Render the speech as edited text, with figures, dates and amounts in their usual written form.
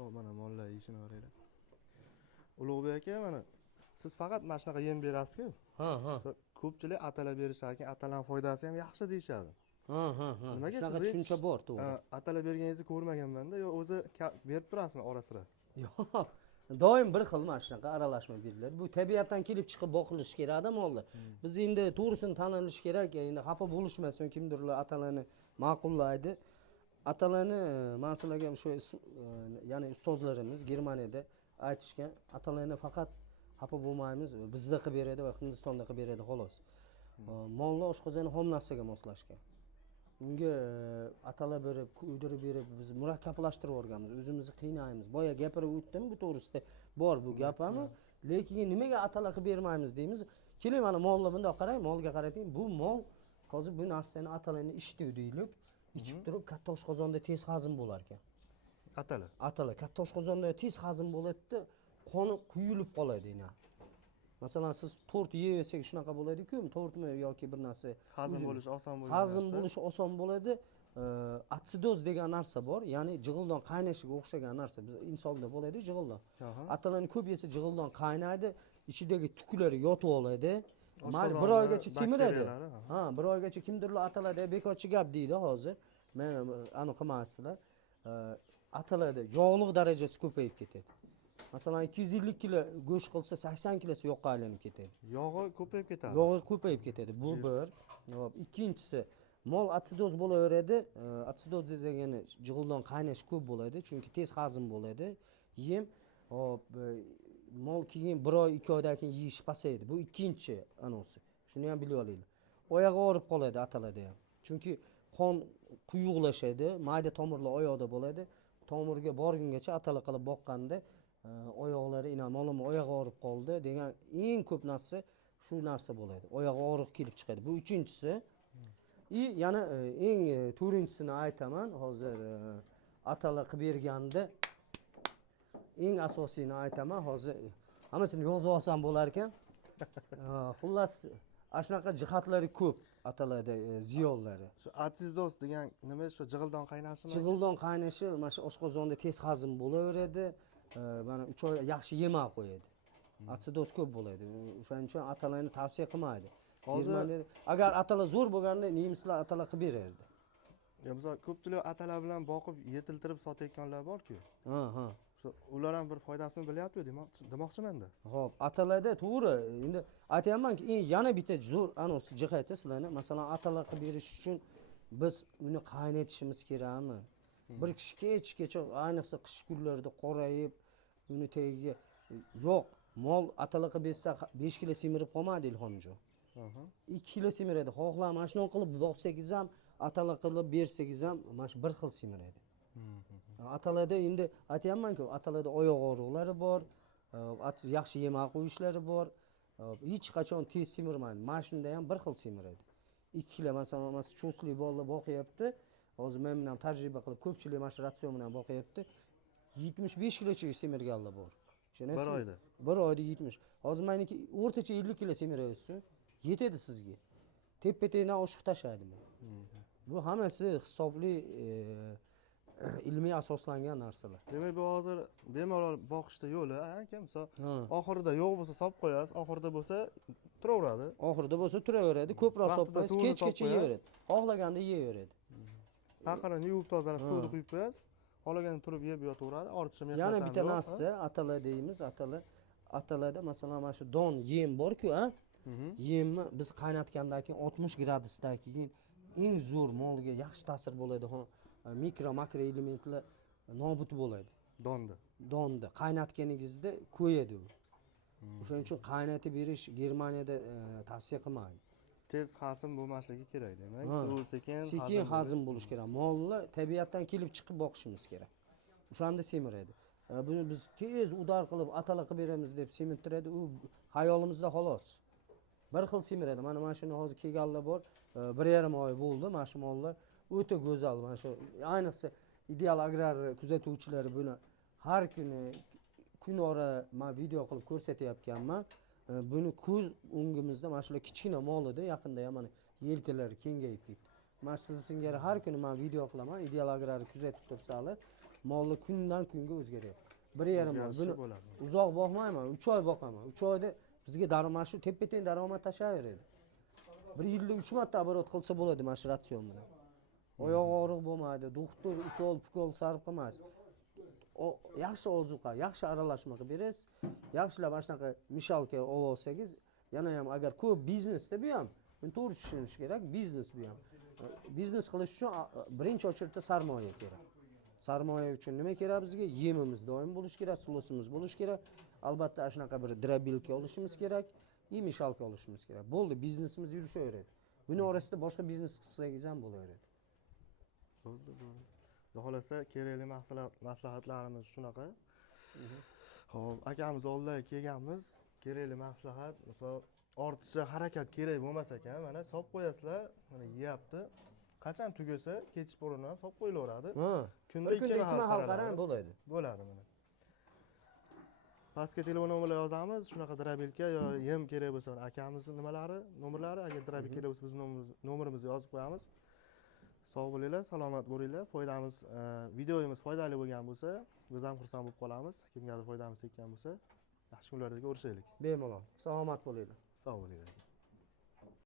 Hop, mana mollar yeyishini qaranglar. Ulug'bek aka, mana siz faqat mana shunaqa yem berasiz-ku. Ha. Ko'pchilik atalar berishar ekan, atalarning foydasi ham yaxshi deyishadi. Ha. Nimaga Shunaqa siz tushuncha bor, to'g'ri. atalar berganingizni ko'rmaganman-da, yo o'zi berib turasizmi ora-sira? Yo'q. Doim bir xil mana shunaqa aralashma beriladi. Bu tabiatdan kelib chiqib boqilishi kerak-da mollar. Biz endi to'g'risini tan olish kerak. Endi xafa bo'lishmasin, kimdirlar atalarni ma'qullaydi. Atalarni men sizlarga shu ya'ni ustozlarimiz Germaniyada aytishgan, atalarni faqat xafa bo'lmaymiz, bizda qilib beradi va Hindistonda qilib beradi xolos. Mollar oshqozonni ham narsaga moslashgan. Unga atalar berib, kuydirib berib, biz murakkablashtirib o'rganamiz, o'zimizni qiynaymiz. Boya gapirib o'tdim, bu to'g'risida bor bu gap ham. Lekin nimaga atalar qilib bermaymiz deymiz. Keling, mana mollar bundoq qarang, molga qarang. Bu mol hozir bu narsani atalarni ichdi deylik. Ichib turib katta oshqozonda tez hazm bo'lar ekan. Atalar katta oshqozonda tez hazm bo'ladi-da, qoni quyilib qoladi yana. Masalan, siz tort yeyaversangiz shunaqa bo'ladi-ku, tortmi yoki bir narsa Hazm bo'lishi oson bo'ladi. Hazm bo'lishi oson bo'ladi. Atsidoz degan narsa bor, ya'ni jig'ildon qaynashiga o'xshagan narsa. Biz insonda bo'ladi jig'ildon. Atalarni ko'p yesa jig'ildon qaynaydi, ichidagi tuklari yotib oladi. Mayli bir oygacha semiradi. Bir oygacha kimdirlar atalarda bekorchi gap deydi hozir. Men aniq qilmaysizlar. Atalarda yog'liq darajasi ko'payib ketadi. Masalan 250 kilo go'sht qilsa 80 kilosi yoqqa aylanib ketadi. Yog'i ko'payib ketadi. Yog'i ko'payib ketadi. Bu bir. Hop, ikkinchisi, mol atsidoz bo'laveradi. Atsidoz degani jig'ildon qaynash ko'p bo'ladi, chunki tez hazm bo'ladi. Yem hop, mol keyin 1 oy 2 oydan keyin yeyish pasayadi. Bu ikkinchi anosi. Shuni ham bilib olinglar. Oyog'i og'rib qoladi atalarda ham. Chunki qon quyuqlashadi, mayda tomirlar oyoqda bo'ladi. Tomirga borgungacha atalar qilib boqqanda oyoqlari molimni oyog'i og'rib qoldi degan eng ko'p narsa shu narsa bo'ladi. Oyog'i og'riq kelib chiqadi. Bu uchinchisi. Yana eng to'rtinchisini aytaman. Hozir atalar qilib berganda eng asosiyini aytaman. Hozir hammasini yozib olsam bo'lar ekan. Xullas, shunaqa jihatlari ko'p atalarda ziyonlari. Shu atsidoz degan nima? Shu jig'ildon qaynashimi? Jig'ildon qaynashi mana shu oshqozonda tez hazm bo'laveradi. Mana 3 oy yaxshi yema qo'yadi. Atsidoz ko'p bo'ladi. O'shaning uchun atalarni tavsiya qilmaydi. Hozir agar atalar zo'r bo'lganda nemislar atalar qilib berardi. Misol ko'pchilik atalar bilan boqib yetiltirib sotayotganlar bor-ku. Ular ham bir foydasini bilyapti demoqchiman-da. Xo'p, atalarda to'g'ri. Endi aytayapmanki, yana bitta zo'r anosi jihati sizlarni, masalan, atalar qilib berish uchun biz uni qaynatishimiz kerakmi? Bir kishi kechgacha, ayniqsa qish kunlarida qorayib, uni tagiga yo'q, mol atalar qilib bersa 5 kilo semirib qolmaydi Ilhomjon. 2 kilo semiradi. Xohlar mana shuni qilib boqsangiz ham, atalar qilib bersangiz ham mana shu bir xil semiradi. Atalarda endi aytayapman-ku, atalarda oyoq og'riqlari bor, yaxshi yemak qo'yishlari bor. Hech qachon tez semirmaydi. Mana shunda ham bir xil semiradi. 2 kilo masalan, chustli bolalar boqyapti. Hozir men bilan tajriba qilib, ko'pchilik mana shu ratsion bilan boqyapti. 75 kilocha semirganlar bor. Bir oyda. Bir oyda 70. Hozir meniki o'rtacha 50 kilo semirayapsiz. Yetadi sizga. Tep-tepadan oshiq tashlaydi bu. Bu hammasi hisobli ilmiy asoslangan narsalar. Demak, bu hozir bemalol boqishda yo'li, aka, misol oxirida yo'q bo'lsa solib qo'yasiz, oxirida bo'lsa turaveradi. Oxirida bo'lsa turaveradi, ko'proq solib qo'yasiz, kechgacha yeyaveradi. Xohlaganda yeyaveradi. Faqat yuvib tozalab suvni quyib qo'yasiz. Xohlaganda turib yeb yotaveradi, ortiqcha mehnat. Yana bitta narsa, atalar deymiz, atalarda masalan mana shu don yem bor-ku, yemni biz qaynatgandan keyin 60 gradusdan keyin eng zo'r molga yaxshi ta'sir bo'ladi. Mikro makro elementlar nobud bo'ladi. Donda qaynatganingizda ko'yadi u. O'shaning uchun qaynatib berish Germaniyada tavsiya qilmaydi. Tez hazm bo'lmasligi kerak, demak. Sekin hazm bo'lish kerak. Mollar tabiatdan kelib chiqib boqishimiz kerak. O'shanda semiradi. Buni biz tez udar qilib atalar qilib beramiz deb semirtiradi, u xayolimizda xolos. Bir xil semiradi. Mana shuni hozir kelganlar bor. 1,5 oy bo'ldi mana shu mollar. O'ta go'zal. Mana shu ayniqsa ideal agrar kuzatuvchilari buni har kuni kun ora men video qilib ko'rsatyapmanman. Buni ko'z o'ngimizda mana shular kichkina mol edi, yaqinda ham mana yelkalari kengayib ketdi. Mana siz singari har kuni men video qilaman, ideal agrarni kuzatib tursangiz, molni kundan kunga o'zgaryapti. Bir yarim oy. O'zgarishi Buni bo'ladi. uzoq boqmayman, 3 oy boqaman. 3 oyda bizga daromad shu tep-teng daromad tashlayveradi. Bir yilda 3 marta оборот qilsa bo'ladi mana shu ratsion bilan. Oyoq og'riq bo'lmaydi, doktor ukol sarf qilmas. Yaxshi ozuqa, yaxshi aralashma qilib berasiz. Yaxshilab mana shunaqa mishalka olib olsangiz, yana ham agar ko'p biznesda bu ham, buni to'g'ri tushunish kerak, biznes bu ham. Biznes qilish uchun birinchi очередda sarmoya kerak. Sarmoya uchun nima kerak bizga? Yemimiz doim bo'lishi kerak, sulosimiz bo'lishi kerak. Albatta shunaqa bir drobilka olishimiz kerak, mishalka olishimiz kerak. Bo'ldi, biznesimiz yurishaveradi. Buni orasida boshqa biznes qilsangiz ham bo'laveradi. Bo'ldi. Xudo xolasa kerakli maslahatlarimiz shunaqa. Xo'p, akamiz oldida kelganmiz. Kerakli maslahat, misol ortiqcha harakat kerak bo'lmas ekan, mana solib qo'yasizlar, mana yeyapti. Qachon tugasa, kechib bo'lini ham solib qo'yilaveradi. Kunda Bir kunda 2 2 mahal qarang bo'ladi. Bo'ladi mana. Pastga telefon nomerlar yozamiz, shunaqa drobilka yo yem kerak bo'lsa, akamizning nomerlari, agar drobilka kerak bo'lsa biz nomerimizni yozib qo'yamiz. Sog' bo'linglar, salomat bo'linglar. Videomiz foydali bo'lgan bo'lsa, biz ham xursand bo'lib qolamiz. Kimgadir foydamiz tekkan bo'lsa, yaxshi kunlarda ko'rishaylik. Bemalol. Salomat bo'linglar. Sog' bo'linglar.